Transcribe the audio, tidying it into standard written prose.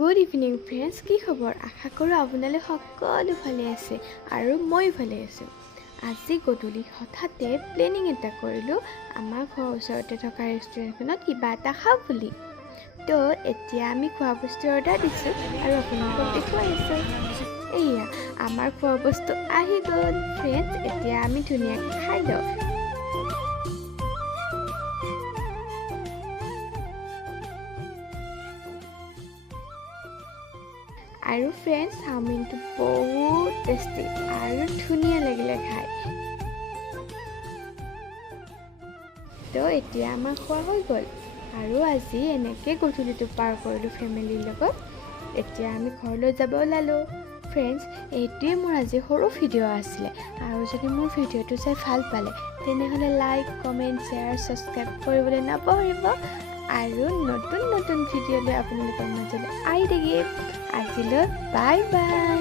Good evening friends, কি খবৰ? আশা কৰোঁ আপোনালোক সকলো ভালে আছে আৰু মই ভালে আছোঁ। আজি গধূলি হঠাতে প্লেনিং এটা কৰিলোঁ আমাৰ ঘৰৰ ওচৰতে থকা ৰেষ্টুৰেণ্টখনত কিবা এটা খাওঁ বুলি। তো এতিয়া আমি খোৱা বস্তু অৰ্ডাৰ দিছোঁ আৰু আপোনালোকক দেখুৱাই আছোঁ। এয়া আমাৰ খোৱা বস্তু আহি গ'ল ফ্ৰেণ্ডছ, এতিয়া আমি ধুনীয়াকৈ খাই লওঁ। আৰু ফ্ৰেণ্ডছ, চাওমিনটো বহুত টেষ্টি আৰু ধুনীয়া লাগিলে খাই। তো এতিয়া আমাৰ খোৱা হৈ গ'ল আৰু আজি এনেকৈ গধূলিটো পাৰ কৰিলোঁ ফেমিলিৰ লগত। এতিয়া আমি ঘৰলৈ যাব ওলালোঁ। ফ্ৰেণ্ডছ, এইটোৱে মোৰ আজি সৰু ভিডিঅ' আছিলে আৰু যদি মোৰ ভিডিঅ'টো চাই ভাল পালে তেনেহ'লে লাইক, কমেণ্ট, শ্বেয়াৰ, ছাবস্ক্ৰাইব কৰিবলৈ নাপাহৰিব আৰু নতুন নতুন ভিডিঅ'লৈ আপোনালোকৰ মাজলৈ আহি থাকিম। আজিলৈ বাই বাই।